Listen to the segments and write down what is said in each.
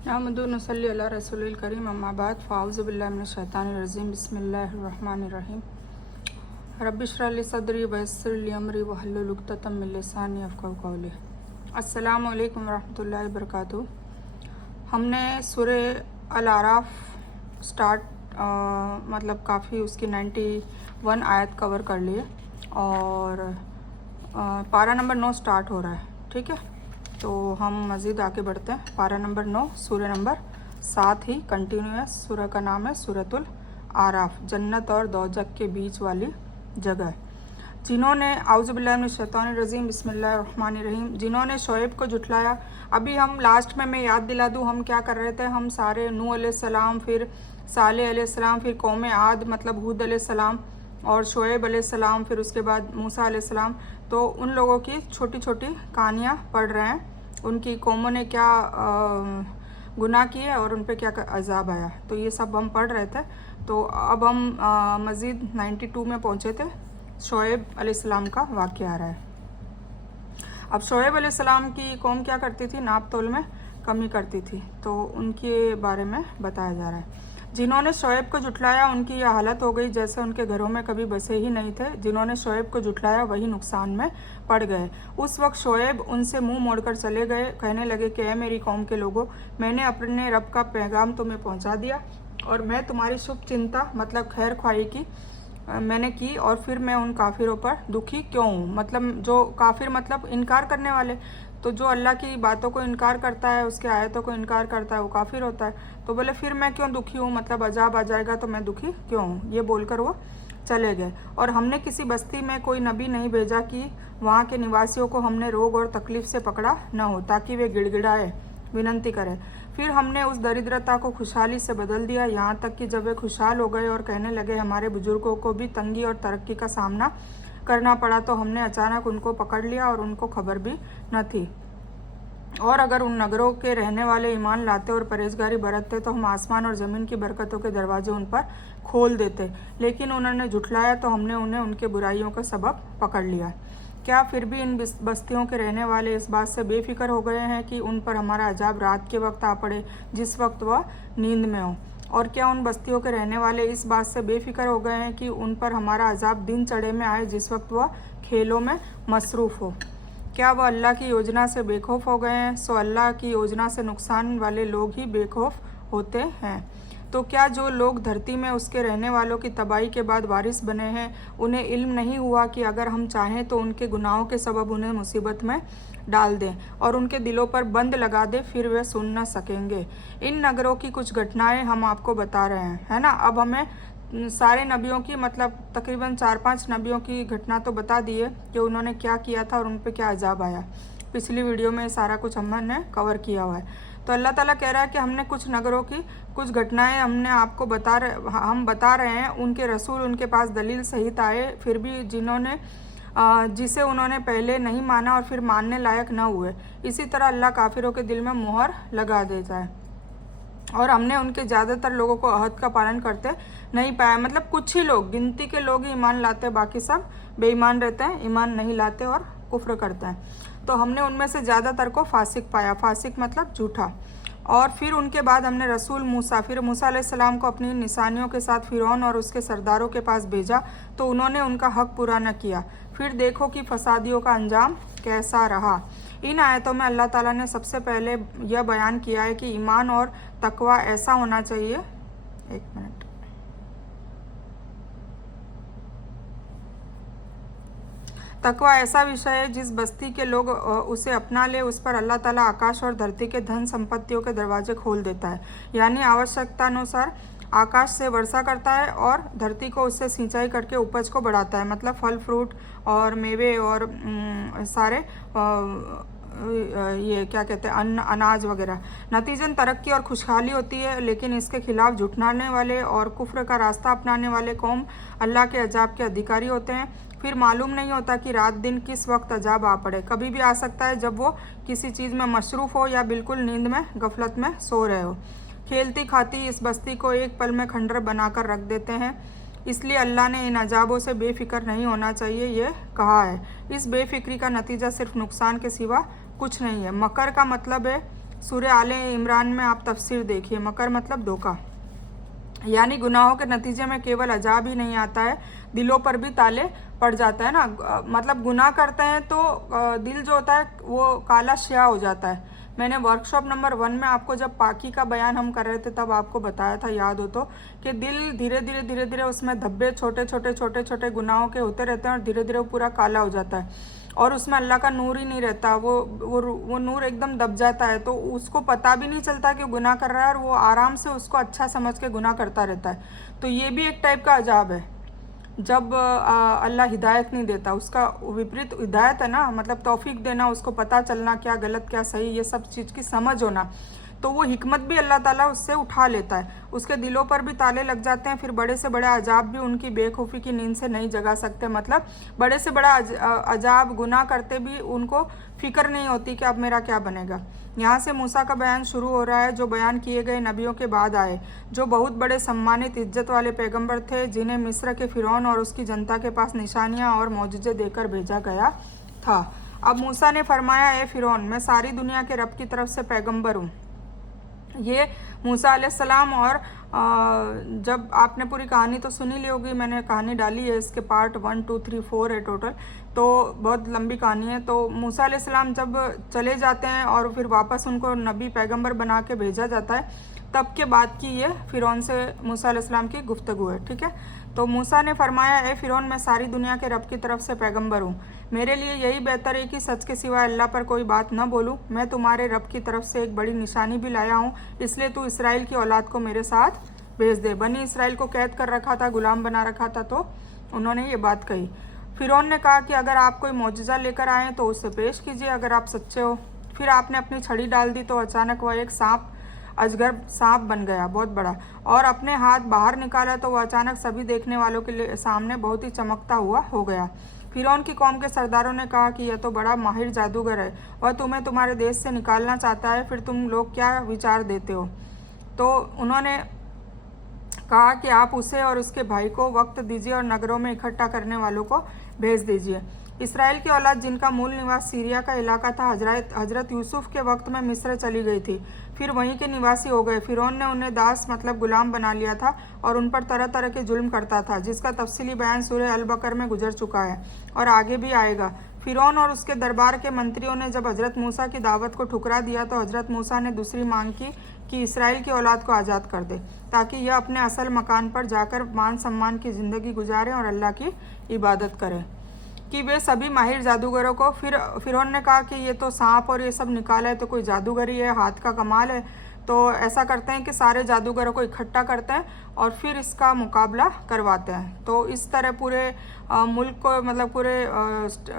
अहमदुन नसल्ली अला रसूलिल करीम अम्मा बाद फ़ाउज़ु बिल्लाहि मिनश शैतानिर रजीम बिस्मिल्लाहिर रहमानिर रहीम रब्बि इश्रह ली सदरी व यस्सिर ली अमरी वहल्लुल उक़दतम मिन लिसानी यफ़क़हू क़ौली। अस्सलामु अलैकुम रहमतुल्लाहि व बरकातुहू। हमने सूरह अल आराफ स्टार्ट मतलब काफ़ी उसकी 91 आयत कवर कर लिए और पारा नंबर 9 स्टार्ट हो रहा है। ठीक है, तो हम मज़ीद आगे बढ़ते हैं। पारा नंबर 9 सूरह नंबर 7 ही कंटिन्यूस। सूरह का नाम है सूरतुल आराफ, जन्नत और दोज़ख के बीच वाली जगह। जिन्होंने आउज़ु बिल्लाहि मिनश शैतानिर रजीम बिस्मिल्लाहिर रहमानिर रहीम, जिन्होंने शोएब को झुठलाया। अभी हम लास्ट में मैं याद दिला दूँ हम क्या कर रहे थे। हम सारे नूह अलैहिस्सलाम, फिर सालेह अलैहिस्सलाम, फिर कौम आद मतलब हूद अलैहिस्सलाम और शोएब अलैहिस्सलाम, फिर उसके बाद मूसा अलैहिस्सलाम, तो उन लोगों की छोटी छोटी कहानियाँ पढ़ रहे हैं। उनकी कौमों ने क्या गुनाह किए और उन पर क्या अजाब आया, तो ये सब हम पढ़ रहे थे। तो अब हम मज़ीद 92 में पहुँचे थे। शोएब अलैहिस्सलाम का वाक़या आ रहा है। अब शोएब अलैहिस्सलाम की कौम क्या करती थी, नाप तोल में कमी करती थी, तो उनके बारे में बताया जा रहा है। जिन्होंने शोएब को जुटलाया उनकी यह हालत हो गई जैसे उनके घरों में कभी बसे ही नहीं थे। जिन्होंने शोएब को जुटलाया वही नुकसान में पड़ गए। उस वक्त शोएब उनसे मुंह मोड़कर चले गए, कहने लगे कि ऐ मेरी कौम के लोगों, मैंने अपने रब का पैगाम तुम्हें पहुंचा दिया और मैं तुम्हारी शुभ चिंता मतलब खैर ख्वाही की मैंने की, और फिर मैं उन काफिरों पर दुखी क्यों हूँ। मतलब जो काफिर मतलब इनकार करने वाले, तो जो अल्लाह की बातों को इनकार करता है, उसके आयतों को इनकार करता है, वो काफिर होता है। तो बोले फिर मैं क्यों दुखी हूँ, मतलब अजाब आ जाएगा तो मैं दुखी क्यों हूँ, ये बोलकर वो चले गए। और हमने किसी बस्ती में कोई नबी नहीं भेजा कि वहाँ के निवासियों को हमने रोग और तकलीफ से पकड़ा न हो, ताकि वे गिड़गिड़ाए, विनंती करें। फिर हमने उस दरिद्रता को खुशहाली से बदल दिया, यहाँ तक कि जब वे खुशहाल हो गए और कहने लगे हमारे बुजुर्गों को भी तंगी और तरक्की का सामना करना पड़ा, तो हमने अचानक उनको पकड़ लिया और उनको खबर भी न थी। और अगर उन नगरों के रहने वाले ईमान लाते और परहेजगारी बरतते तो हम आसमान और ज़मीन की बरकतों के दरवाजे उन पर खोल देते, लेकिन उन्होंने झुठलाया तो हमने उन्हें उनके बुराइयों का सबब पकड़ लिया। क्या फिर भी इन बस्तियों के रहने वाले इस बात से बेफिक्र हो गए हैं कि उन पर हमारा अजाब रात के वक्त आ पड़े जिस वक्त वह नींद में हो? और क्या उन बस्तियों के रहने वाले इस बात से बेफिक्र हो गए हैं कि उन पर हमारा अजाब दिन चढ़े में आए जिस वक्त वह खेलों में मसरूफ़ हो? क्या वह अल्लाह की योजना से बेखौफ हो गए हैं? सो अल्लाह की योजना से नुकसान वाले लोग ही बेखौफ होते हैं। तो क्या जो लोग धरती में उसके रहने वालों की तबाही के बाद वारिस बने हैं, उन्हें इल्म नहीं हुआ कि अगर हम चाहें तो उनके गुनाहों के सबब उन्हें मुसीबत में डाल दें और उनके दिलों पर बंद लगा दें, फिर वे सुन न सकेंगे। इन नगरों की कुछ घटनाएं हम आपको बता रहे हैं, है ना। अब हमें सारे नबियों की मतलब तकरीबन 4-5 नबियों की घटना तो बता दी है कि उन्होंने क्या किया था और उन पर क्या अजाब आया। पिछली वीडियो में सारा कुछ हमने कवर किया हुआ है। तो अल्लाह ताला कह रहा है कि हमने कुछ नगरों की कुछ घटनाएं हमने आपको हम बता रहे हैं। उनके रसूल उनके पास दलील सहित आए, फिर भी जिसे उन्होंने पहले नहीं माना और फिर मानने लायक न हुए। इसी तरह अल्लाह काफिरों के दिल में मुहर लगा देता है और हमने उनके ज़्यादातर लोगों को अहद का पालन करते नहीं पाया। मतलब कुछ ही लोग, गिनती के लोग ही ईमान लाते हैं, बाकी सब बेईमान रहते हैं, ईमान नहीं लाते और कुफ्र करते हैं। तो हमने उनमें से ज़्यादातर को फासिक पाया। फासिक मतलब झूठा। और फिर उनके बाद हमने रसूल मूसा अलैहिस्सलाम को अपनी निशानियों के साथ फिरौन और उसके सरदारों के पास भेजा, तो उन्होंने उनका हक पूरा न किया। फिर देखो कि फसादियों का अंजाम कैसा रहा। इन आयतों में अल्लाह ताला ने सबसे पहले यह बयान किया है कि ईमान और तकवा ऐसा होना चाहिए। एक मिनट, तकवा ऐसा विषय है जिस बस्ती के लोग उसे अपना ले, उस पर अल्लाह ताला आकाश और धरती के धन संपत्तियों के दरवाजे खोल देता है। यानी आवश्यकतानुसार आकाश से वर्षा करता है और धरती को उससे सिंचाई करके उपज को बढ़ाता है, मतलब फल फ्रूट और मेवे और सारे ये क्या कहते हैं अन्न अनाज वगैरह। नतीजन तरक्की और खुशहाली होती है, लेकिन इसके खिलाफ झुठलाने वाले और कुफ्र का रास्ता अपनाने वाले कौम अल्लाह के अजाब के अधिकारी होते हैं। फिर मालूम नहीं होता कि रात दिन किस वक्त अजाब आ पड़े। कभी भी आ सकता है जब वो किसी चीज़ में मशरूफ़ हो या बिल्कुल नींद में गफलत में सो रहे हो। खेलती खाती इस बस्ती को एक पल में खंडर बनाकर रख देते हैं। इसलिए अल्लाह ने इन अजाबों से बेफिक्र नहीं होना चाहिए ये कहा है। इस बेफिक्री का नतीजा सिर्फ नुकसान के सिवा कुछ नहीं है। मकर का मतलब है सूरह आले इमरान में आप तफसीर देखिए। मकर मतलब धोखा, यानी गुनाहों के नतीजे में केवल अजाब ही नहीं आता है, दिलों पर भी ताले पड़ जाता है ना। मतलब गुनाह करते हैं तो दिल जो होता है वो काला स्याह हो जाता है। मैंने वर्कशॉप नंबर 1 में आपको जब पाकी का बयान हम कर रहे थे तब आपको बताया था, याद हो तो, कि दिल धीरे धीरे उसमें धब्बे छोटे छोटे गुनाहों के होते रहते हैं और धीरे धीरे वो पूरा काला हो जाता है और उसमें अल्लाह का नूर ही नहीं रहता, वो नूर एकदम दब जाता है। तो उसको पता भी नहीं चलता कि गुनाह कर रहा है और वो आराम से उसको अच्छा समझ के गुनाह करता रहता है। तो ये भी एक टाइप का अजाब है जब अल्लाह हिदायत नहीं देता, उसका विपरीत हिदायत है ना, मतलब तौफीक देना, उसको पता चलना क्या गलत क्या सही, ये सब चीज़ की समझ होना। तो वो हिकमत भी अल्लाह ताला उससे उठा लेता है, उसके दिलों पर भी ताले लग जाते हैं। फिर बड़े से बड़े अजाब भी उनकी बेखौफी की नींद से नहीं जगा सकते। मतलब बड़े से बड़ा अजाब गुनाह करते भी उनको फिक्र नहीं होती कि अब मेरा क्या बनेगा। यहाँ से मूसा का बयान शुरू हो रहा है, जो बयान किए गए नबियों के बाद आए, जो बहुत बड़े सम्मानित इज्जत वाले पैगंबर थे, जिन्हें मिस्र के फिरौन और उसकी जनता के पास निशानियाँ और मौजूजे देकर भेजा गया था। अब मूसा ने फरमाया, ए फिरौन, मैं सारी दुनिया के रब की तरफ से पैगंबर हूँ। ये मूसा अलैहिस्सलाम, और जब आपने पूरी कहानी तो सुनी ली होगी, मैंने कहानी डाली है, इसके पार्ट 1, 2, 3, 4 है टोटल, तो बहुत लंबी कहानी है। तो मूसा अलैहिस्सलाम जब चले जाते हैं और फिर वापस उनको नबी पैगंबर बना के भेजा जाता है, तब के बाद की ये फिरौन से मूसा अलैहिस्सलाम की गुफ्तगू है, ठीक है। तो मूसा ने फरमाया, ए फिरौन, मैं सारी दुनिया के रब की तरफ से पैगंबर हूँ। मेरे लिए यही बेहतर है कि सच के सिवाय अल्लाह पर कोई बात न बोलूँ। मैं तुम्हारे रब की तरफ से एक बड़ी निशानी भी लाया हूँ, इसलिए तू इसराइल की औलाद को मेरे साथ भेज दे। बनी इसराइल को कैद कर रखा था, गुलाम बना रखा था, तो उन्होंने ये बात कही। फिरौन ने कहा कि अगर आप कोई मौजज़ा लेकर आएँ तो उसे पेश कीजिए, अगर आप सच्चे हो। फिर आपने अपनी छड़ी डाल दी तो अचानक वह एक अजगर सांप बन गया, बहुत बड़ा, और अपने हाथ बाहर निकाला तो वह अचानक सभी देखने वालों के सामने बहुत ही चमकता हुआ हो गया। फिरौन की कौम के सरदारों ने कहा कि यह तो बड़ा माहिर जादूगर है, वह तुम्हें तुम्हारे देश से निकालना चाहता है, फिर तुम लोग क्या विचार देते हो। तो उन्होंने कहा कि आप उसे और उसके भाई को वक्त दीजिए और नगरों में इकट्ठा करने वालों को भेज दीजिए। इसराइल की औलाद जिनका मूल निवास सीरिया का इलाका था, हजरत यूसुफ के वक्त में मिस्र चली गई थी, फिर वहीं के निवासी हो गए। फिरौन ने उन्हें दास मतलब गुलाम बना लिया था और उन पर तरह तरह के जुल्म करता था, जिसका तफसीली बयान सूरह अल बकर में गुजर चुका है और आगे भी आएगा। फिरौन और उसके दरबार के मंत्रियों ने जब हजरत मूसा की दावत को ठुकरा दिया तो हजरत मूसा ने दूसरी मांग की कि इसराइल की औलाद को आज़ाद कर दे, ताकि यह अपने असल मकान पर जाकर मान सम्मान की ज़िंदगी गुजारें और अल्लाह की इबादत करें। कि वे सभी माहिर जादूगरों को, फिरौन ने कहा कि ये तो सांप और ये सब निकाला है तो कोई जादूगरी है, हाथ का कमाल है। तो ऐसा करते हैं कि सारे जादूगरों को इकट्ठा करते हैं और फिर इसका मुकाबला करवाते हैं। तो इस तरह पूरे मुल्क को, मतलब पूरे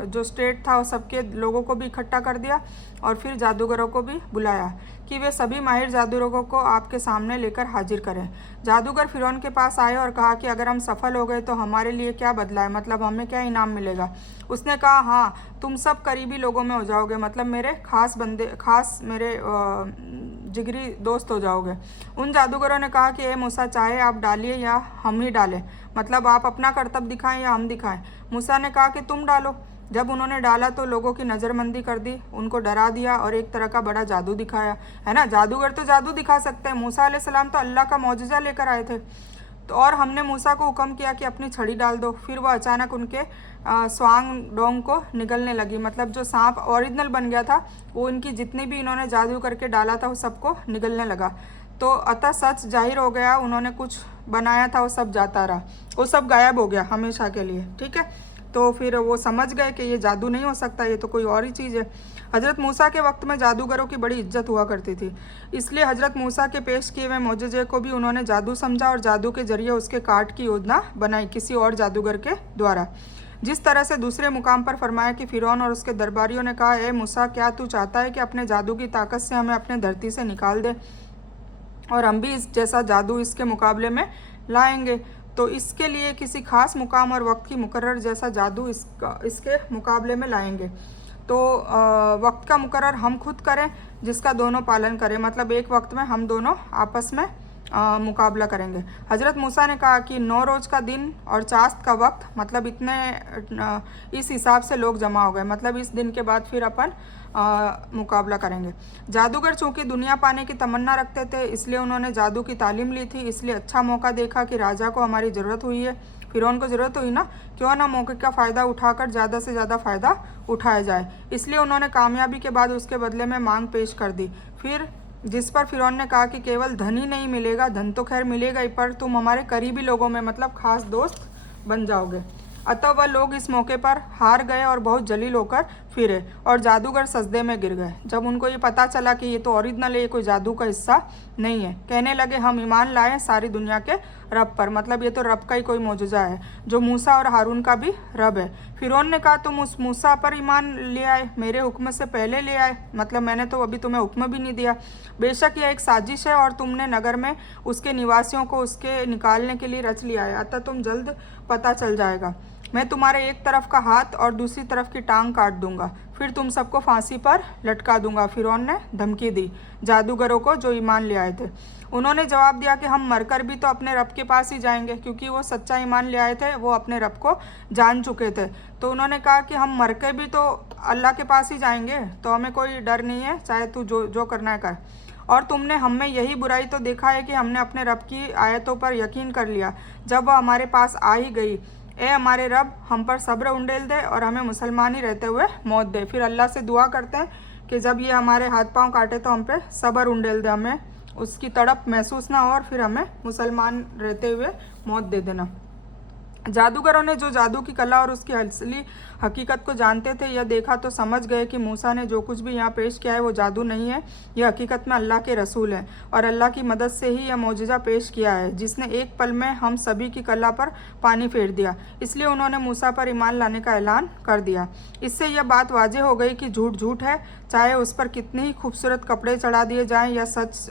जो स्टेट था, सबके लोगों को भी इकट्ठा कर दिया और फिर जादूगरों को भी बुलाया कि वे सभी माहिर जादूगरों को आपके सामने लेकर हाजिर करें। जादूगर फिरौन के पास आए और कहा कि अगर हम सफल हो गए तो हमारे लिए क्या बदला है, मतलब हमें क्या इनाम मिलेगा। उसने कहा, हाँ, तुम सब करीबी लोगों में हो जाओगे, मतलब मेरे खास मेरे जिगरी दोस्त हो जाओगे। उन जादूगरों ने कहा कि ए मूसा, चाहे आप डालिए या हम ही डालें, मतलब आप अपना करतब दिखाएं या हम दिखाएं। मूसा ने कहा कि तुम डालो। जब उन्होंने डाला तो लोगों की नज़रबंदी कर दी, उनको डरा दिया और एक तरह का बड़ा जादू दिखाया, है ना। जादूगर तो जादू दिखा सकते हैं, मूसा अलैहिस्सलाम तो अल्लाह का मौजज़ा लेकर आए थे। तो और हमने मूसा को हुक्म किया कि अपनी छड़ी डाल दो। फिर वह अचानक उनके स्वांग डोंग को निगलने लगी, मतलब जो सांप ओरिजिनल बन गया था वो इनकी जितनी भी इन्होंने जादू करके डाला था वो सबको निगलने लगा। तो अतः सच जाहिर हो गया, उन्होंने कुछ बनाया था वो सब जाता रहा, वो सब गायब हो गया हमेशा के लिए, ठीक है। तो फिर वो समझ गए कि ये जादू नहीं हो सकता, ये तो कोई और ही चीज़ है। हज़रत मूसा के वक्त में जादूगरों की बड़ी इज्जत हुआ करती थी, इसलिए हज़रत मूसा के पेश किए हुए मोजज़े को भी उन्होंने जादू समझा और जादू के जरिए उसके काट की योजना बनाई किसी और जादूगर के द्वारा। जिस तरह से दूसरे मुकाम पर फरमाया कि फ़िरौन और उसके दरबारियों ने कहा, ए मूसा, क्या तू चाहता है कि अपने जादू की ताकत से हमें अपने धरती से निकाल दे और हम भी इस जैसा जादू इसके मुकाबले में लाएंगे। तो इसके लिए किसी खास मुकाम और वक्त की मुकर्रर जैसा जादू इसके मुकाबले में लाएंगे। तो वक्त का मुकर्रर हम खुद करें जिसका दोनों पालन करें, मतलब एक वक्त में हम दोनों आपस में मुकाबला करेंगे। हज़रत मूसा ने कहा कि 9 रोज़ का दिन और चास्त का वक्त, मतलब इतने इस हिसाब से लोग जमा हो गए, मतलब इस दिन के बाद फिर अपन मुकाबला करेंगे। जादूगर चूंकि दुनिया पाने की तमन्ना रखते थे, इसलिए उन्होंने जादू की तालीम ली थी। इसलिए अच्छा मौका देखा कि राजा को हमारी ज़रूरत हुई है, फिरौन को ज़रूरत हुई ना, क्यों ना मौके का फ़ायदा उठाकर ज़्यादा से ज़्यादा फ़ायदा उठाया जाए। इसलिए उन्होंने कामयाबी के बाद उसके बदले में मांग पेश कर दी। फिर जिस पर फिरौन ने कहा कि केवल धन ही नहीं मिलेगा, धन तो खैर मिलेगा ही, पर तुम हमारे करीबी लोगों में मतलब खास दोस्त बन जाओगे। अतः वह लोग इस मौके पर हार गए और बहुत जलील होकर फिरे और जादूगर सजदे में गिर गए। जब उनको ये पता चला कि ये तो ओरिजिनल है, ये कोई जादू का हिस्सा नहीं है, कहने लगे हम ईमान लाए सारी दुनिया के रब पर, मतलब ये तो रब का ही कोई मौजूजा है जो मूसा और हारून का भी रब है। फिरौन ने कहा तुम उस मूसा पर ईमान ले आए, मेरे हुक्म से पहले ले आए, मतलब मैंने तो अभी तुम्हें हुक्म भी नहीं दिया। बेशक यह एक साजिश है और तुमने नगर में उसके निवासियों को उसके निकालने के लिए रच लिया है, अतः तुम जल्द पता चल जाएगा। मैं तुम्हारे एक तरफ का हाथ और दूसरी तरफ की टांग काट दूंगा, फिर तुम सबको फांसी पर लटका दूंगा। फिरौन ने धमकी दी जादूगरों को जो ईमान ले आए थे। उन्होंने जवाब दिया कि हम मरकर भी तो अपने रब के पास ही जाएंगे, क्योंकि वो सच्चा ईमान ले आए थे, वो अपने रब को जान चुके थे। तो उन्होंने कहा कि हम मर के भी तो अल्लाह के पास ही जाएंगे, तो हमें कोई डर नहीं है, चाहे तू जो करना है कर। और तुमने हम में यही बुराई तो देखा है कि हमने अपने रब की आयतों पर यकीन कर लिया जब वह हमारे पास आ ही गई। ए हमारे रब, हम पर सब्र उंडेल दे और हमें मुसलमान ही रहते हुए मौत दे। फिर अल्लाह से दुआ करते हैं कि जब ये हमारे हाथ पांव काटे तो हम पे सब्र उंडेल दे, हमें उसकी तड़प महसूस ना हो और फिर हमें मुसलमान रहते हुए मौत दे देना। जादूगरों ने जो जादू की कला और उसकी असली हकीकत को जानते थे, यह देखा तो समझ गए कि मूसा ने जो कुछ भी यहाँ पेश किया है वो जादू नहीं है, यह हकीकत में अल्लाह के रसूल है और अल्लाह की मदद से ही यह मौजज़ा पेश किया है जिसने एक पल में हम सभी की कला पर पानी फेर दिया। इसलिए उन्होंने मूसा पर ईमान लाने का ऐलान कर दिया। इससे यह बात वाज़ेह हो गई कि झूठ झूठ है, चाहे उस पर कितने ही खूबसूरत कपड़े चढ़ा दिए जाएँ या सच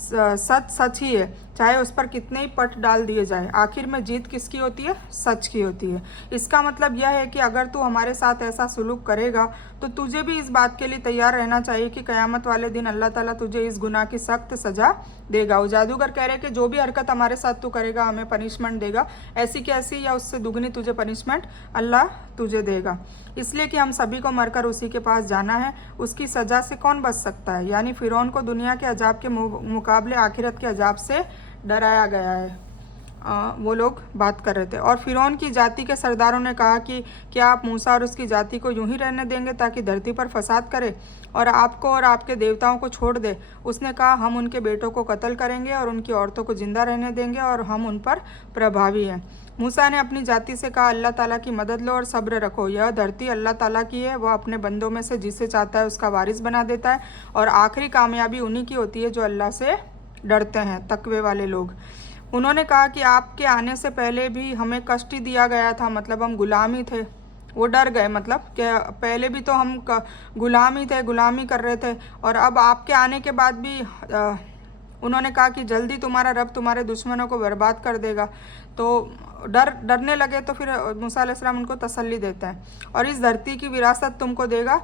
सच ही है, चाहे उस पर कितने ही पट डाल दिए जाए, आखिर में जीत किसकी होती है? सच की होती है। इसका मतलब यह है कि अगर तू हमारे साथ ऐसा सुलूक करेगा तो तुझे भी इस बात के लिए तैयार रहना चाहिए कि क़यामत वाले दिन अल्लाह ताला तुझे इस गुनाह की सख्त सज़ा देगा। वो जादूगर कह रहे कि जो भी हरकत हमारे साथ तू करेगा हमें पनिशमेंट देगा, ऐसी की ऐसी या उससे दुगनी तुझे पनिशमेंट अल्लाह तुझे देगा। इसलिए कि हम सभी को मरकर उसी के पास जाना है, उसकी सज़ा से कौन बच सकता है। यानी फिरौन को दुनिया के अजाब के मुकाबले आखिरत के अजाब से डराया गया है। वो लोग बात कर रहे थे और फिरौन की जाति के सरदारों ने कहा कि क्या आप मूसा और उसकी जाति को यूं ही रहने देंगे ताकि धरती पर फसाद करे और आपको और आपके देवताओं को छोड़ दे। उसने कहा हम उनके बेटों को कत्ल करेंगे और उनकी औरतों को जिंदा रहने देंगे और हम उन पर प्रभावी हैं। मूसा ने अपनी जाति से कहा अल्लाह ताला की मदद लो और सब्र रखो, यह धरती अल्लाह ताला की है, वह अपने बंदों में से जिसे चाहता है उसका वारिस बना देता है और आखिरी कामयाबी उन्हीं की होती है जो अल्लाह से डरते हैं, तकवे वाले लोग। उन्होंने कहा कि आपके आने से पहले भी हमें कष्ट ही दिया गया था, मतलब हम गुलाम ही थे। वो डर गए, मतलब कि पहले भी तो हम गुलाम ही थे, गुलामी कर रहे थे और अब आपके आने के बाद भी उन्होंने कहा कि जल्दी तुम्हारा रब तुम्हारे दुश्मनों को बर्बाद कर देगा। तो डरने लगे तो फिर मूसा अलैहिस्सलाम उनको तसल्ली देते हैं और इस धरती की विरासत तुमको देगा,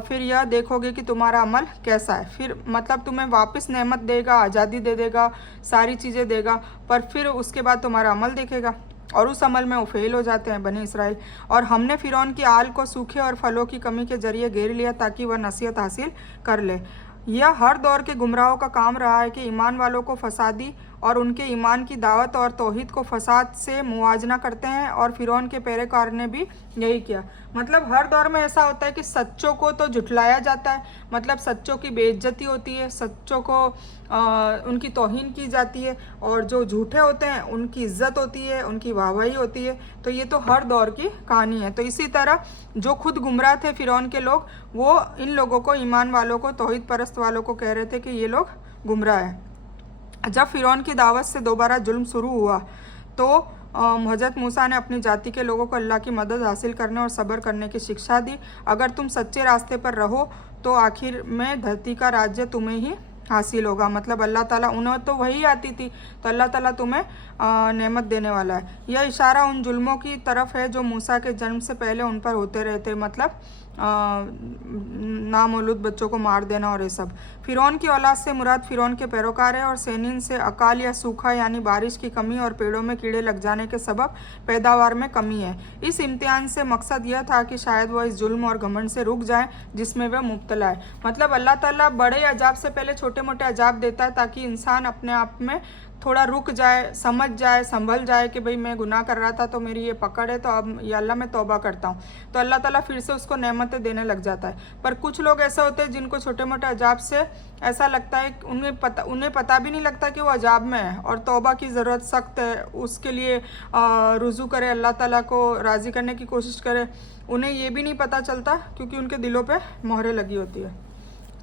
फिर यह देखोगे कि तुम्हारा अमल कैसा है। फिर मतलब तुम्हें वापस नेमत देगा, आज़ादी दे देगा, सारी चीज़ें देगा, पर फिर उसके बाद तुम्हारा अमल देखेगा और उस अमल में वो फेल हो जाते हैं बनी इसराइल। और हमने फिरौन की आल को सूखे और फलों की कमी के जरिए घेर लिया ताकि वह नसीहत हासिल कर ले। यह हर दौर के गुमराहों का काम रहा है कि ईमान वालों को फसादी और उनके ईमान की दावत और तौहीद को फसाद से मुआजना करते हैं और फिरौन के पैरेकार ने भी यही किया। मतलब हर दौर में ऐसा होता है कि सच्चों को तो झुठलाया जाता है, मतलब सच्चों की बेइज्जती होती है, सच्चों को उनकी तौहीन की जाती है और जो झूठे होते हैं उनकी इज्जत होती है, उनकी वाहवाही होती है। तो ये तो हर दौर की कहानी है। तो इसी तरह जो खुद गुमराह थे फिरौन के लोग, वो इन लोगों को, ईमान वालों को, तौहीद परस्त वालों को कह रहे थे कि ये लोग गुमराह हैं। जब फिरौन की दावत से दोबारा जुल्म शुरू हुआ तो हज़रत मूसा ने अपनी जाति के लोगों को अल्लाह की मदद हासिल करने और सब्र करने की शिक्षा दी। अगर तुम सच्चे रास्ते पर रहो तो आखिर में धरती का राज्य तुम्हें ही हासिल होगा। मतलब अल्लाह ताला, उन्हें तो वही आती थी तो अल्लाह ताला तुम्हें नेमत देने वाला है। यह इशारा उन जुल्मों की तरफ है जो मूसा के जन्म से पहले उन पर होते रहते। मतलब नामौलूद बच्चों को मार देना और ये सब। फ़िरौन की औलाद से मुराद फ़िरौन के पैरोकार है और सेनीन से अकाल या सूखा यानी बारिश की कमी और पेड़ों में कीड़े लग जाने के सबब पैदावार में कमी है। इस इम्तिहान से मकसद यह था कि शायद वह इस जुल्म और घमंड से रुक जाए जिसमें वह मुब्तला है। मतलब अल्लाह ताला बड़े अजाब से पहले छोटे मोटे अजाब देता है ताकि इंसान अपने आप में थोड़ा रुक जाए, समझ जाए, संभल जाए कि भाई मैं गुनाह कर रहा था तो मेरी ये पकड़ है, तो अब या अल्लाह मैं तौबा करता हूँ। तो अल्लाह ताला फिर से उसको नेमतें देने लग जाता है। पर कुछ लोग ऐसे होते हैं जिनको छोटे मोटे अजाब से ऐसा लगता है, उन्हें पता भी नहीं लगता कि वो अजाब में है और तौबा की ज़रूरत सख्त है, उसके लिए रुजू करे, अल्लाह ताला को राज़ी करने की कोशिश करे। उन्हें ये भी नहीं पता चलता क्योंकि उनके दिलों पर मोहरें लगी होती है।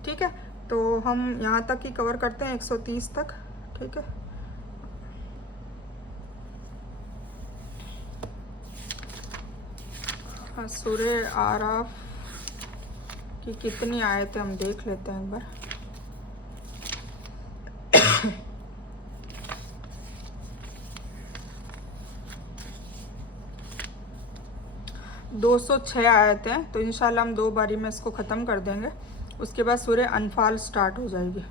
ठीक है, तो हम यहाँ तक ही कवर करते हैं, 130 तक। ठीक है, सूरे आराफ की कितनी आयतें हम देख लेते हैं एक बार। दो 206 आयतें, तो इंशाल्लाह हम 2 बारी में इसको ख़त्म कर देंगे। उसके बाद सूरे अनफाल स्टार्ट हो जाएगी।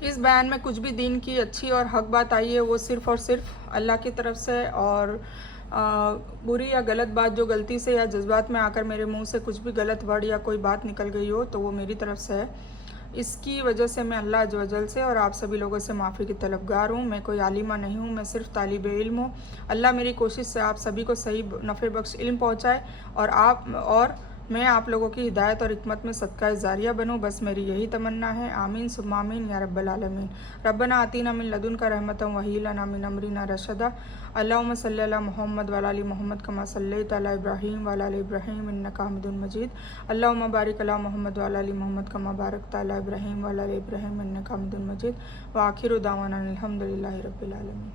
इस बयान में कुछ भी दीन की अच्छी और हक बात आई है वो सिर्फ़ और सिर्फ अल्लाह की तरफ से, और बुरी या गलत बात जो गलती से या जज्बात में आकर मेरे मुंह से कुछ भी गलत वर्ड या कोई बात निकल गई हो तो वो मेरी तरफ से है। इसकी वजह से मैं अल्लाह अज़्ज़ वजल से और आप सभी लोगों से माफ़ी की तलबगार हूँ। मैं कोई आलिमा नहीं हूँ, मैं सिर्फ तालिब इल्म हूँ। अल्लाह मेरी कोशिश से आप सभी को सही नफ़े बख्श इल्म पहुँचाए और मैं आप लोगों की हिदायत और हिकमत में सदका जारिया बनूँ, बस मेरी यही तमन्ना है। आमीन सुम्मा आमीन या रब्बल आलमीन। रब्बना आतीना मिन लदुनका रहमतन व हय्यि लना मिन अमरिना रशदा। अल्लाहुम्मा सल्लि अला मुहम्मद व अला आलि मुहम्मद कमा सल्लैता अला इब्राहीम व अला आलि इब्राहीम इन्नका हमीदुम मजीद। अल्लाहुम्मा बारिक अला मुहम्मद व अला आलि मुहम्मद कमा बारकता अला इब्राहीम व अला आलि इब्राहीम इन्नका हमीदुम मजीद। व आखिरु दावाना अनिल हम्दुलिल्लाहि रब्बिल आलमीन।